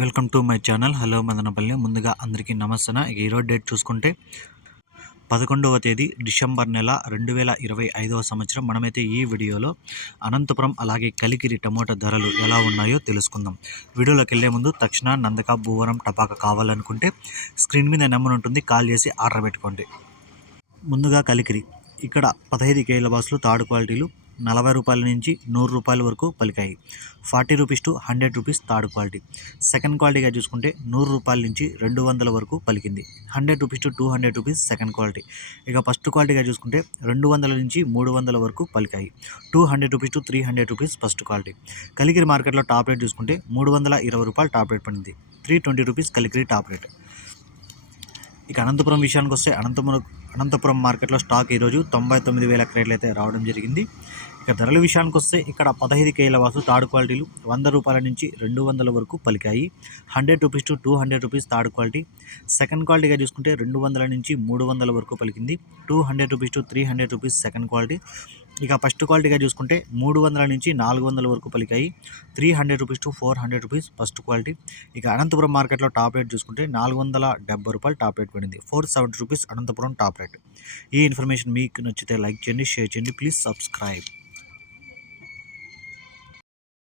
Welcome to my channel. Hello Madanapalle. ముందుగా అందరికీ నమస్తన. ఈరోజు డేట్ చూసుకుంటే పదకొండవ తేదీ డిసెంబర్ నెల రెండు వేల ఇరవై ఐదవ సంవత్సరం. మనమైతే ఈ వీడియోలో అనంతపురం అలాగే కలికిరి టమోటా ధరలు ఎలా ఉన్నాయో తెలుసుకుందాం. వీడియోలోకి వెళ్ళే ముందు తక్షణ నందక భూవరం టపాక కావాలనుకుంటే స్క్రీన్ మీద నెంబర్ ఉంటుంది. కాల్ చేసి ఆర్డర్ పెట్టుకోండి. ముందుగా కలికిరి ఇక్కడ పదహైదు కేల బాసులు థర్డ్ క్వాలిటీలు నలభై రూపాయల నుంచి నూరు రూపాయల వరకు పలికాయి. Forty rupees to hundred rupees third quality. Second క్వాలిటీగా చూసుకుంటే నూరు రూపాయల నుంచి రెండు వందల వరకు పలికింది. Hundred rupees to two hundred rupees second quality. ఇక ఫస్ట్ క్వాలిటీగా చూసుకుంటే రెండు వందల నుంచి మూడు వందల వరకు పలికాయి. Two hundred rupees to three hundred rupees first quality. Kalikiri మార్కెట్లో టాప్ రేట్ చూసుకుంటే మూడు వందల ఇరవై రూపాయలు టాప్ రేట్ పడింది. Three twenty rupees Kalikiri top rate. ఇక అనంతపురం విషయానికి వస్తే అనంతపురం అనంతపురం మార్కెట్లో స్టాక్ ఈరోజు తొంభై తొమ్మిది వేల క్రేట్లు అయితే రావడం జరిగింది. ఇక ధరల విషయానికి వస్తే ఇక్కడ పదహైదు కేల వాసు థర్డ్ క్వాలిటీలు వంద రూపాయల నుంచి రెండు వందల వరకు పలికాయి. Hundred rupees to two hundred rupees third quality. Second క్వాలిటీగా చూసుకుంటే రెండు వందల నుంచి మూడు వందల వరకు పలికింది. Two hundred rupees to three hundred rupees second quality. ఇక ఫస్ట్ క్వాలిటీగా చూసుకుంటే మూడు వందల నుంచి నాలుగు వందల వరకు పలికాయి. Three hundred rupees to four hundred rupees first quality ఇక అనంతపురం మార్కెట్లో టాప్ రేట్ చూసుకుంటే నాలుగు వందల డెబ్బై రూపాయలు టాప్ రేట్ పడింది. Four seventy rupees Anantapuram top rate ఈ ఇన్ఫర్మేషన్ మీకు నచ్చితే లైక్ చేయండి షేర్ చేయండి. Please subscribe